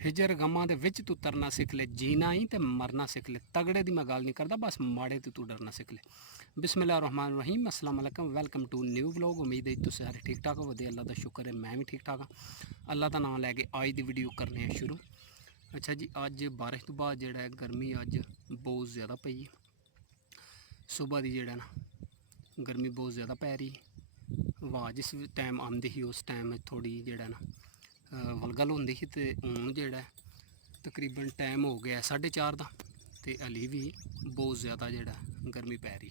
हिजर गमां दे विच तू तरना सिख ले, जीना ही ते मरना सिख ले। तगड़े दी मैं गल नहीं करता, बस माड़े तो तू डरना सिख ले। बिस्मिल्लाहिर्रहमानिर्रहीम, अस्सलाम वालेकुम, वेलकम टू न्यू व्लॉग। उम्मीद है तुम सारे ठीक ठाक हो, वधिया अल्लाह दा शुक्र है मैं भी ठीक ठाक हाँ। अल्लाह दा नाम लैके अज दी वीडियो करने हैं शुरू। अच्छा जी, अज बारिश तो बाद जो है गर्मी अज बहुत ज़्यादा पई है। सुबह की जो ना गर्मी बहुत ज़्यादा पै रही है। हवा जिस टाइम आती ही उस टाइम थोड़ी जो ना वलगल होंदी ही, तो हूँ जो तकरीबन टाइम हो गया 4:30 का, तो हली भी बहुत ज़्यादा जो गर्मी पै रही।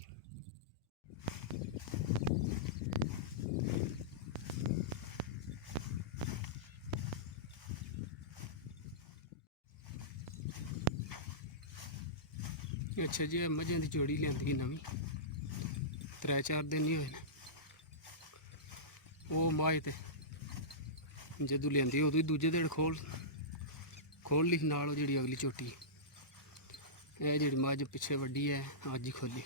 अच्छा जी, मझां की जोड़ी लियांदी नवीं, 3-4 दिन ही होए ने। वो माए तो जदों लियांदी उदों ही दूजे दिन खोल ली नाल जी अगली झोटी। यह जी मझ पिछे वड्डी है अज ही खोली।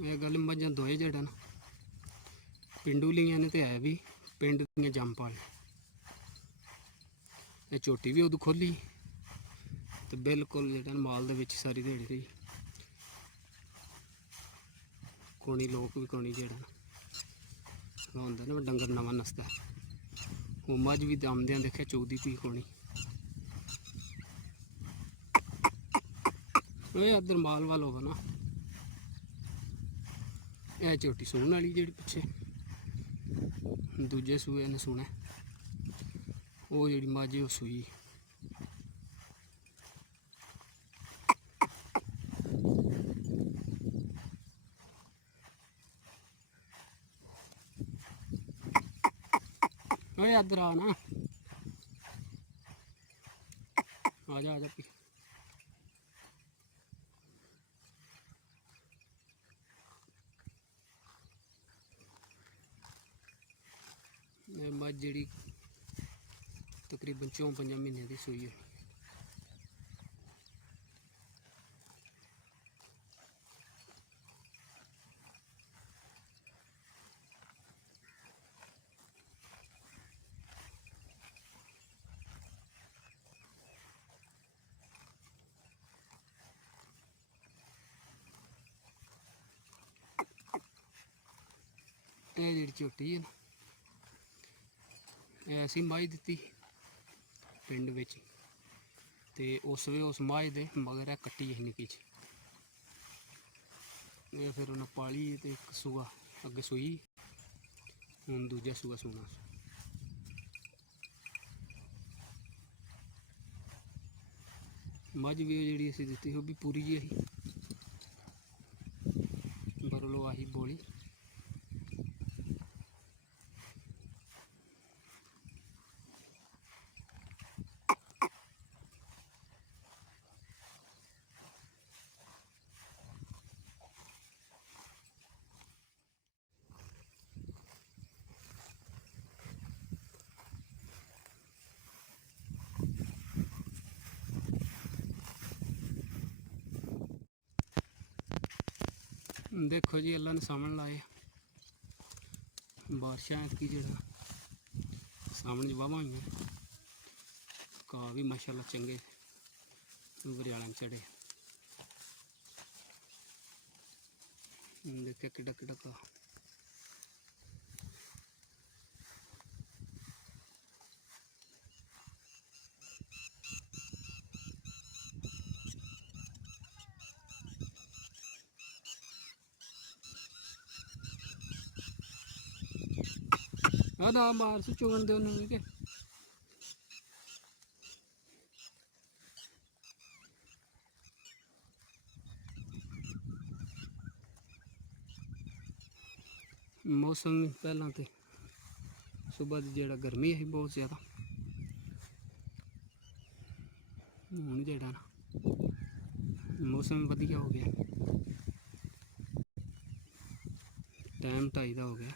यह गल मझां दोए जड़ा ना पिंडू लियां ने, तो है भी पिंड दियां जंपां ने। यह झोटी भी उदों खोली तो बिल्कुल जो माल दे विच सारी दिहाड़ी रही। कोनी लोक भी कोनी जो होंदा ना डंगर नवां नसदा, वो मझ भी दमदियां देखे चुगदी पी कोनी। अदर माल वाल होगा ना, यह झोटी सून वाली जी पिछे दूजे सूए ने सुने, वो जी मझ वो सूई। अदर आ ना, आजा आजा पी। मझ जी तकरीबन 4-5 महीने की सूई है। यह जी झोटी है ना, ऐसी माई दी पिंड विच, ते उस माई दे मगर कट्टी ही निक्की जी। ये फिर उन्हें पाली तो एक सूआ अगे सूई, हूँ दूजा सूआ सूना। मझ भी जी असी दी वो भी पूरी जी ही बरलो आही बोली। देखो जी, अल्लाह ने सामन लाए बारिशां की जो सामन वाहवा हुई, घा भी माशाल्लाह चंगे बरियालें चढ़े। देखे किड्डा किड्डा घा। ना मार से चुगन दे उन्होंने के मौसम पहला तो सुबह की जो गर्मी है बहुत ज़्यादा, हूँ जो ना मौसम वधिया हो गया। टाइम 2:30 का हो गया।